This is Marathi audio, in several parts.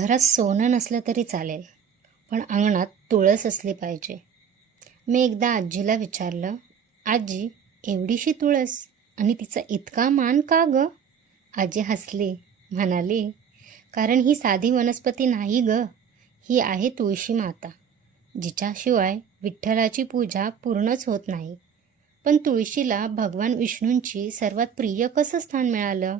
घरात सोनं नसलं तरी चालेल, पण अंगणात तुळस असली पाहिजे. मी एकदा आजीला विचारलं, आजी, एवढीशी तुळस आणि तिचा इतका मान का गं? आजी हसली, म्हणाली, कारण ही साधी वनस्पती नाही गं, ही आहे तुळशी माता, जिच्याशिवाय विठ्ठलाची पूजा पूर्णच होत नाही. पण तुळशीला भगवान विष्णूंची सर्वात प्रिय कसं स्थान मिळालं?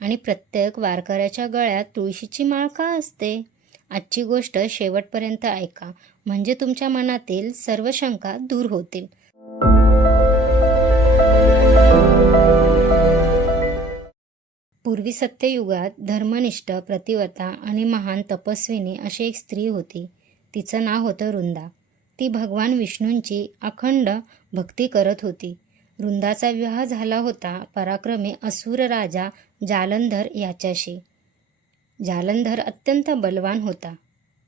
आणि प्रत्येक वारकऱ्याच्या गळ्यात तुळशीची माळ का असते? आजची गोष्ट शेवटपर्यंत ऐका, म्हणजे तुमच्या मनातील सर्व शंका दूर होतील. पूर्वी सत्ययुगात धर्मनिष्ठ, प्रतिव्रता आणि महान तपस्विनी अशी एक स्त्री होती. तिचं नाव होतं रुंदा. ती भगवान विष्णूंची अखंड भक्ती करत होती. रुंदाचा विवाह झाला होता पराक्रमी असुर राजा जालंधर याच्याशी. जालंधर अत्यंत बलवान होता,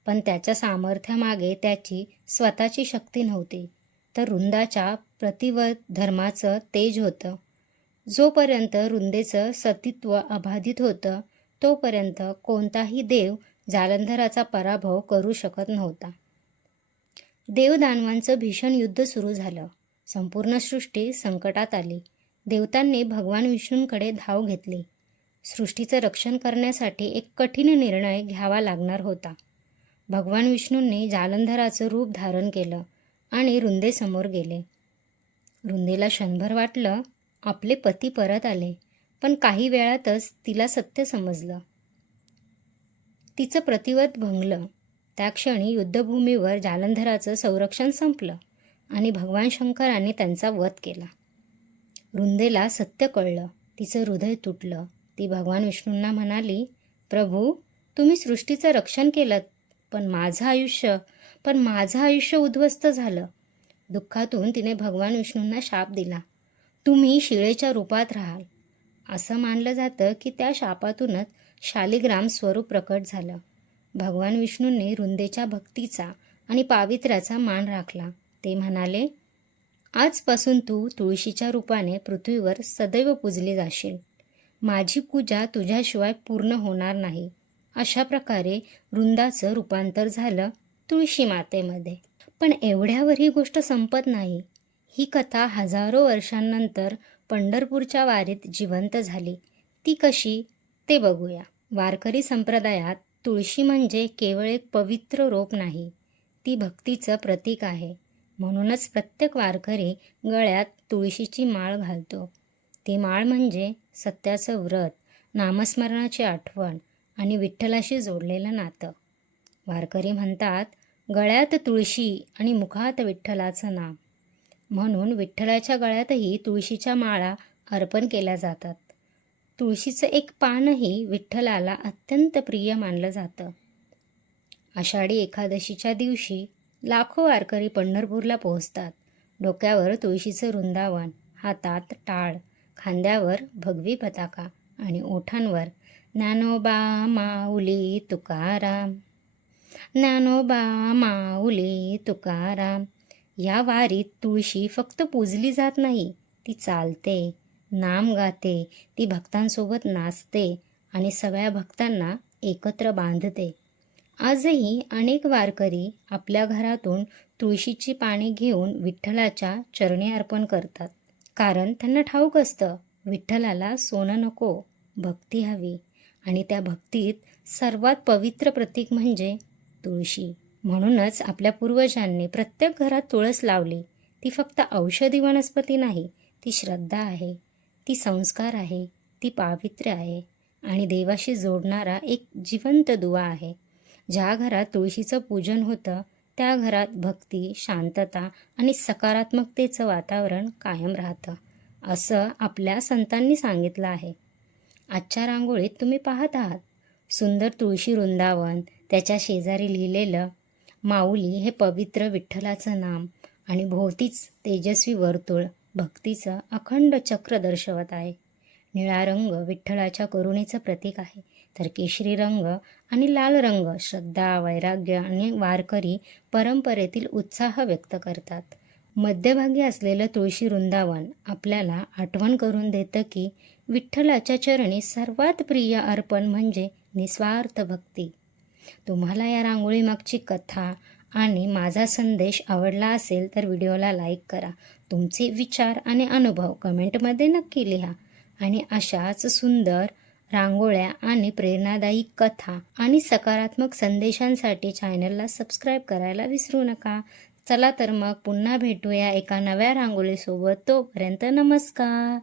पण त्याच्या सामर्थ्यामागे त्याची स्वतःची शक्ती नव्हती, तर रुंदाच्या प्रतिव्रत धर्माचं तेज होतं. जोपर्यंत रुंदेचं सतीत्व अबाधित होतं, तोपर्यंत कोणताही देव जालंधराचा पराभव करू शकत नव्हता. देवदानवांचं भीषण युद्ध सुरू झालं. संपूर्ण सृष्टी संकटात आली. देवतांनी भगवान विष्णूंकडे धाव घेतली. सृष्टीचं रक्षण करण्यासाठी एक कठीण निर्णय घ्यावा लागणार होता. भगवान विष्णूंनी जालंधराचं रूप धारण केलं आणि रुंदेसमोर गेले. रुंदेला क्षणभर वाटलं आपले पती परत आले, पण काही वेळातच तिला सत्य समजलं. तिचं प्रतिव्रत भंगलं. त्या क्षणी युद्धभूमीवर जालंधराचं संरक्षण संपलं आणि भगवान शंकरांनी त्यांचा वध केला. रुंदेला सत्य कळलं. तिचं हृदय तुटलं. ती भगवान विष्णूंना म्हणाली, प्रभू, तुम्ही सृष्टीचं रक्षण केलं, पण माझं आयुष्य उद्ध्वस्त झालं. दुःखातून तिने भगवान विष्णूंना शाप दिला, तुम्ही शिळेच्या रूपात राहाल. असं मानलं जातं की त्या शापातूनच शालिग्राम स्वरूप प्रकट झालं. भगवान विष्णूंनी रुंदेच्या भक्तीचा आणि पावित्र्याचा मान राखला. ते म्हणाले, आजपासून तू तुळशीच्या रूपाने पृथ्वीवर सदैव पूजली जाशील. माझी पूजा तुझ्याशिवाय पूर्ण होणार नाही. अशा प्रकारे रुंदाचं रूपांतर झालं तुळशी मातेमध्ये. पण एवढ्यावर ही गोष्ट संपत नाही. ही कथा हजारो वर्षांनंतर पंढरपूरच्या वारीत जिवंत झाली. ती कशी ते बघूया. वारकरी संप्रदायात तुळशी म्हणजे केवळ एक पवित्र रोप नाही, ती भक्तीचं प्रतीक आहे. म्हणूनच प्रत्येक वारकरी गळ्यात तुळशीची माळ घालतो. ती माळ म्हणजे सत्याचं व्रत, नामस्मरणाची आठवण आणि विठ्ठलाशी जोडलेलं नातं. वारकरी म्हणतात, गळ्यात तुळशी आणि मुखात विठ्ठलाचं नाम. म्हणून विठ्ठलाच्या गळ्यातही तुळशीच्या माळा अर्पण केल्या जातात. तुळशीचं एक पानही विठ्ठलाला अत्यंत प्रिय मानलं जातं. आषाढी एकादशीच्या दिवशी लाखो वारकरी पंढरपूरला पोहोचतात. डोक्यावर तुळशीचं वृंदावन, हातात टाळ, खांद्यावर भगवी पताका आणि ओठांवर ज्ञानोबा माऊली तुकाराम, ज्ञानोबा माऊली तुकाराम. या वारीत तुळशी फक्त पूजली जात नाही, ती चालते, नाम गाते, ती भक्तांसोबत नाचते आणि सगळ्या भक्तांना एकत्र बांधते. आजही अनेक वारकरी आपल्या घरातून तुळशीची पाने घेऊन विठ्ठलाच्या चरणी अर्पण करतात. कारण त्यांना ठाऊक असतं, विठ्ठलाला सोनं नको, भक्ती हवी, आणि त्या भक्तीत सर्वात पवित्र प्रतीक म्हणजे तुळशी. म्हणूनच आपल्या पूर्वजांनी प्रत्येक घरात तुळस लावली. ती फक्त औषधी वनस्पती नाही, ती श्रद्धा आहे, ती संस्कार आहे, ती पावित्र्य आहे आणि देवाशी जोडणारा एक जिवंत दुवा आहे. ज्या घरात तुळशीचं पूजन होतं, त्या घरात भक्ती, शांतता आणि सकारात्मकतेचं वातावरण कायम राहतं, असं आपल्या संतांनी सांगितलं आहे. आजच्या रांगोळीत तुम्ही पाहत आहात सुंदर तुळशी वृंदावन, त्याच्या शेजारी लिहिलेलं माऊली हे पवित्र विठ्ठलाचं नाम आणि भोवतीच तेजस्वी वर्तुळ भक्तीचं अखंड चक्र दर्शवत आहे. निळा रंग विठ्ठलाच्या करुणेचं प्रतीक आहे, तर केशरी रंग आणि लाल रंग श्रद्धा, वैराग्य आणि वारकरी परंपरेतील उत्साह व्यक्त करतात. मध्यभागी असलेलं तुळशी वृंदावन आपल्याला आठवण करून देतं की विठ्ठलाच्या चरणी सर्वात प्रिय अर्पण म्हणजे निस्वार्थ भक्ती. तुम्हाला या रांगोळीमागची कथा आणि माझा संदेश आवडला असेल तर व्हिडिओला लाईक करा. तुमचे विचार आणि अनुभव कमेंटमध्ये नक्की लिहा. आणि अशाच सुंदर रांगोळ्या आणि प्रेरणादायी कथा आणि सकारात्मक संदेशांसाठी चॅनलला सबस्क्राईब करायला विसरू नका. चला तर मग पुन्हा भेटूया एका नव्या रांगोळीसोबत. तोपर्यंत नमस्कार.